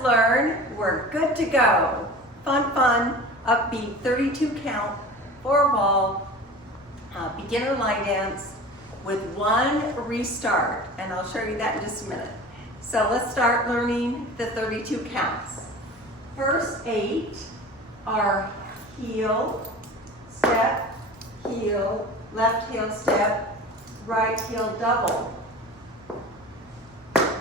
Let's learn. We're good to go. Fun, fun, upbeat, 32 count, 4 ball, beginner line dance with 1 restart. And I'll show you that in just a minute. So let's start learning the 32 counts. First 8 are heel, step, heel, left heel, step, right heel, double.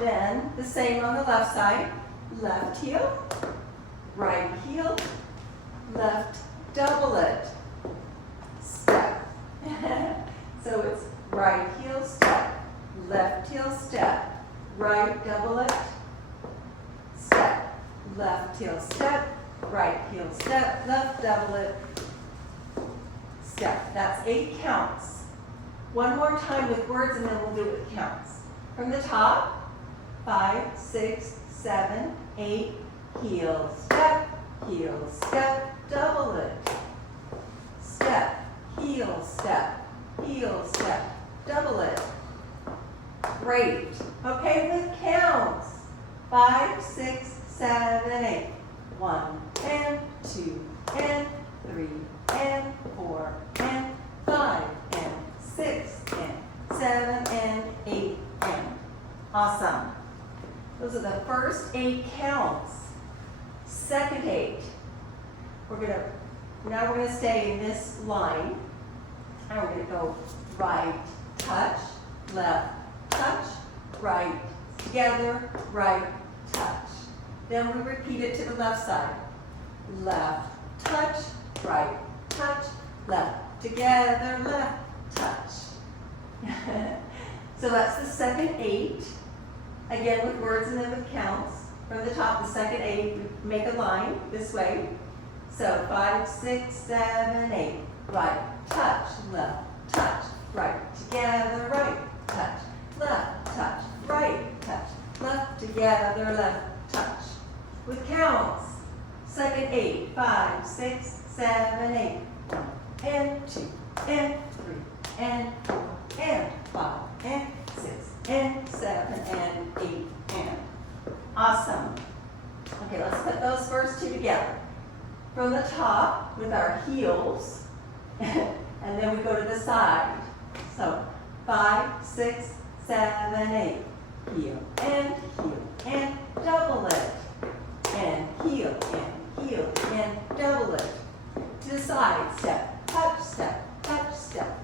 Then the same on the left side, left heel, right heel, left double it, step. So it's right heel, step, left heel, step, right double it, step, left heel, step, right heel, step, left double it, step. That's 8 counts. One more time with words and then we'll do it with counts. From the top, 5, 6, 7, 8, heel, step, double it. Step, heel, step, double it. Great. Okay, with counts. 5, 6, 7, 8. 1, and 2, and 3, and 4, and 5, and 6, and 7, and 8, and. Awesome. Those are the first 8 counts. Second 8. Now we're gonna stay in this line. And we're gonna go right, touch, left, touch, right, together, right, touch. Then we repeat it to the left side. Left, touch, right, touch, left, together, left, touch. So that's the second 8. Again, with words and then with counts. From the top, the second 8, we make a line this way. So 5, 6, 7, 8. Right, touch, left, touch, right, together, right, touch, left, touch, left, together, left, touch. With counts, second 8, 5, 6, 7, 8. 1, and 2, and 3, and 4, and 5, and 6, and 7, and 8, and. Awesome. Okay, let's put those first 2 together. From the top with our heels, and then we go to the side. So 5, 6, 7, 8. Heel, and double it. And heel, and double it. To the side, step, touch,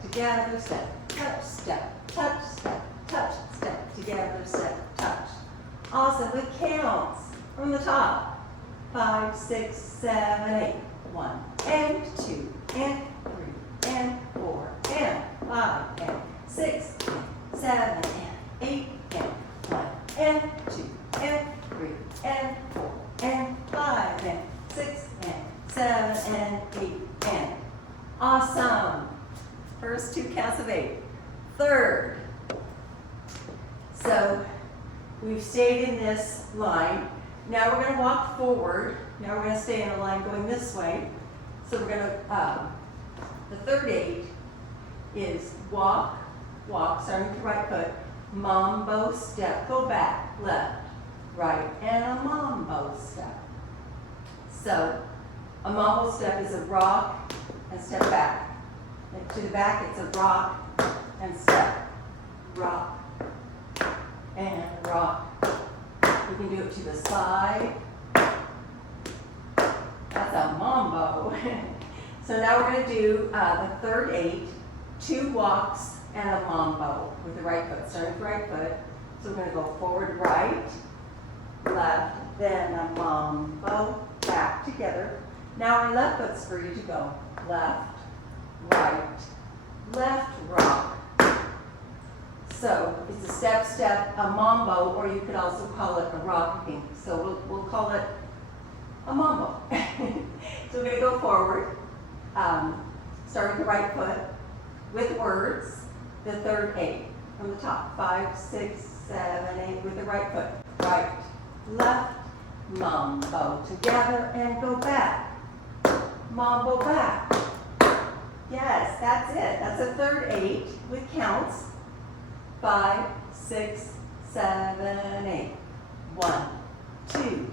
together, step, touch, step, together, step, touch. Awesome, with counts from the top. 5, 6, 7, 8. 1, and 2, and 3, and 4, and 5, and 6, and 7, and 8, and 1, and 2, and 3, and 4, and 5, and 6, and 7, and 8, and. Awesome. First 2 counts of 8. Third. So we've stayed in this line. Now we're going to walk forward. Now we're going to stay in a line going this way. So we're going to, the third 8 is walk, starting with the right foot, mambo step, go back, left, right, and a mambo step. So a mambo step is a rock and step back. And to the back, it's a rock and step, rock, and rock. You can do it to the side. That's a mambo. So now we're going to do the third 8, 2 walks and a mambo with the right foot. Starting with the right foot. So we're going to go forward, right, left, then a mambo, back together. Now our left foot's free to go left, right, left, rock. So it's a step, step, a mambo, or you could also call it a rocking. So we'll call it a mambo. So we're going to go forward, starting with the right foot, with words, the third 8. From the top, 5, 6, 7, 8, with the right foot. Right, left, mambo, together, and go back. Mambo back. Yes, that's it. That's a third 8 with counts. 5, 6, 7, 8. 1, 2,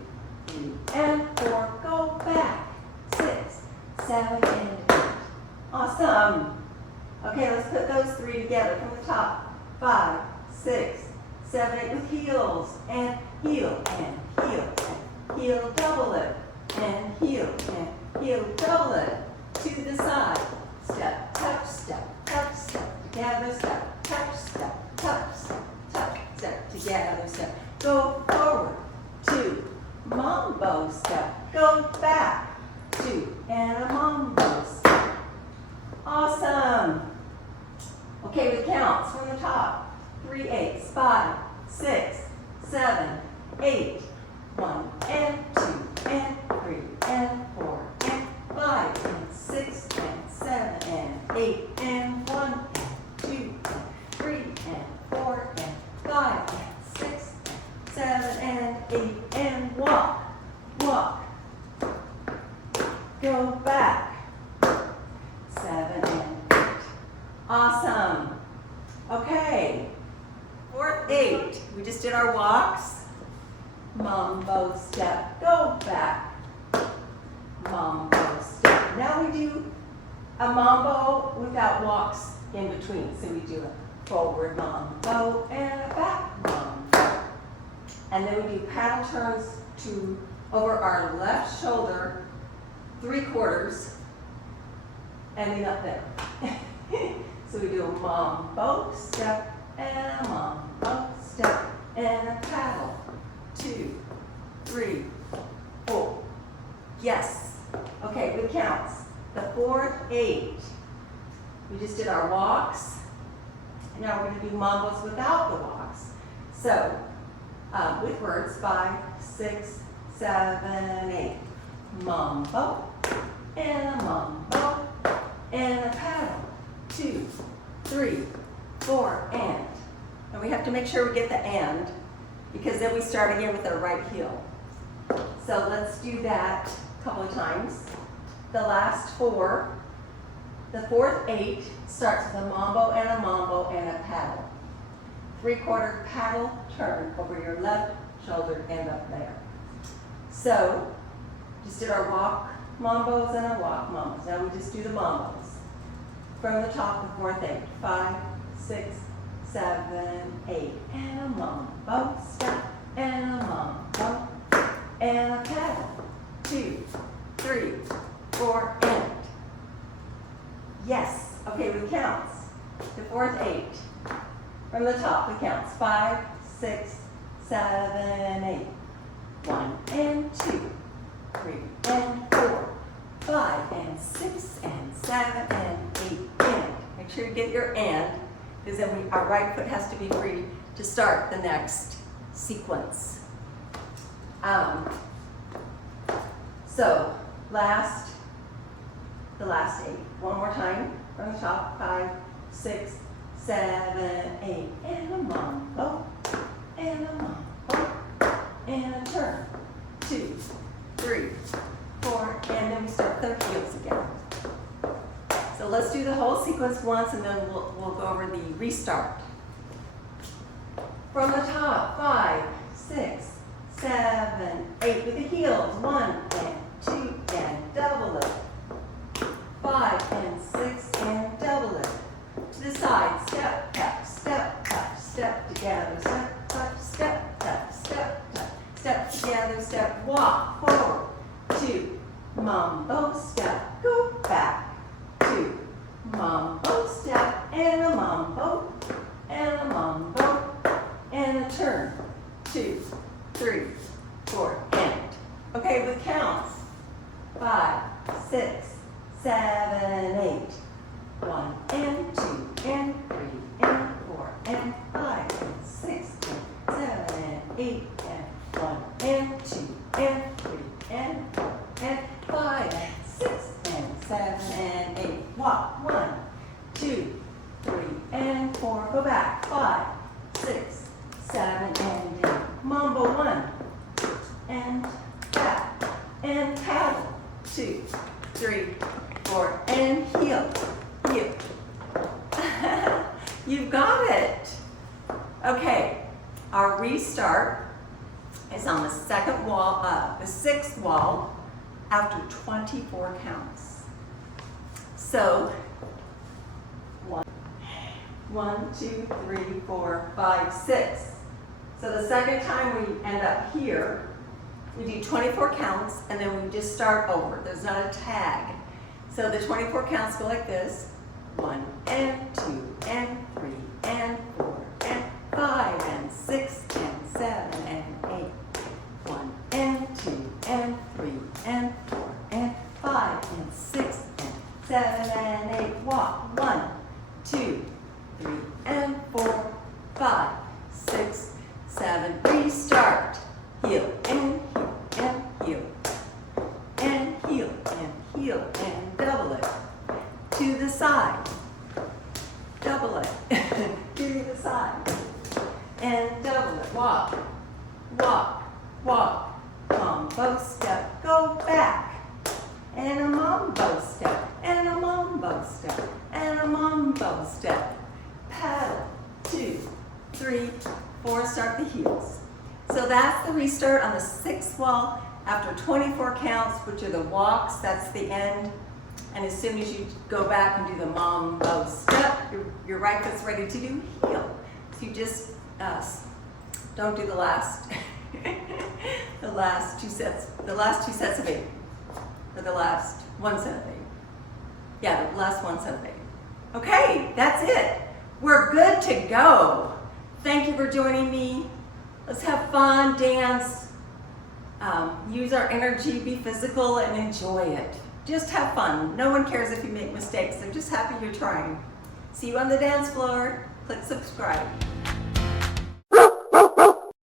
heel and heel and heel, double it, and heel, double it, to the side, step, touch, together, step, touch, step, together, step, go forward, 2, mambo step, go back, 2, and a mambo step. Awesome. Okay, with counts from the top, 3 8s, 5, 6, 7, 8, 1 and 2 and 3 and 4 and 5 and 6 and 7 and 8 and 1 and 2 and 3 and 4 and 5 and 6 and 7 and 8 and walk, go back, 7 and 8. Awesome. Okay, 4, 8. We just did our walks. Mambo step, go back. Mambo step. Now we do a mambo without walks in between. So we do a forward mambo and a back mambo. And then we do paddle turns to over our left shoulder, 3/4, ending up there. So we do a mambo step and a mambo step and a paddle. 2, 3, 4. Yes. Okay, with counts. The 4th 8. We just did our walks. And now we're going to do mambos without the walks. So, with words, 5, 6, 7, 8. Mambo and a mambo and a paddle. 2, 3, 4, and. And we have to make sure we get the and, because then we start again with our right heel. So let's do that a couple of times. The last 4, the 4th 8 starts with a mambo and a paddle. 3/4 paddle turn over your left shoulder and up there. So just did our walk mambos and our walk mambos. Now we just do the mambos. From the top, the 4th 8. 5, 6, 7, 8. And a mambo step and a mambo and a paddle. 2, 3, 4, and. Yes. Okay, with counts. The 4th 8. From the top, the counts. 5, 6, 7, 8. 1 and 2, 3 and 4, 5 and 6 and 7 and 8 and. Make sure you get your and, because then our right foot has to be free to start the next sequence. So the last 8. One more time from the top. 5, 6, 7, 8, and a mambo and a mambo and a turn. 2, 3, 4, and then we start the heels again. So let's do the whole sequence once, and then we'll go over the restart. From the top, 5, 6, 7, 8 with the heels. 1 and 2 and double it. 5 and 6 and double it. To the side, step, tap, step, touch, step together, step, touch, step, tap, step, touch, step together, step, walk forward. 2, mambo step, go back. 2, mambo step, and a mambo, and a mambo, and a turn. 2, 3, 4, and. Okay, with counts. 5, 6, 7, 8. 1 and 2 and 3 and 4 and 5 and 6 and 7 and 8 and 1 and 2 and 3 and 4 and 5 and 6 and 7 and 8. Walk. 1, 2, 3 and 4. Go back. 5, 6, 7 and 8. Mambo 1 and back and paddle. 2, 3, 4 and heel. Heel. You've got it. Okay, our restart is on the second wall, the 6th wall after 24 counts. So 1, 2, 3, 4, 5, 6, So the second time we end up here, we do 24 counts, and then we just start over. There's not a tag. So the 24 counts go like this. 1 and 2 and 3 and 4 and 5 and 6 and 7 and 8. 1 and 2 and 3 and 4 and 5 and 6 and 7 and 8. Walk. 1, 2, 3 and 4, 5, 6, 7. Restart. Heel and heel and heel and heel and heel and double it. To the side. Double it. To the side. And double it. Walk. Walk. Walk. Mambo step. Go back. And a mambo step. And a mambo step. And a mambo step. Paddle. 2, 3, 4. Start the heels. So that's the restart on the 6th wall after 24 counts, which are the walks. That's the end. And as soon as you go back and do the mambo step, your right foot's ready to do heel. So you just don't do the last the last two sets of 8, or the last one set of 8. Yeah, the last one set of 8. Okay, that's it. We're good to go. Thank you for joining me. Let's have fun, dance, use our energy, be physical, and enjoy it. Just have fun. No one cares if you make mistakes. They're just happy you're trying. See you on the dance floor. Click subscribe.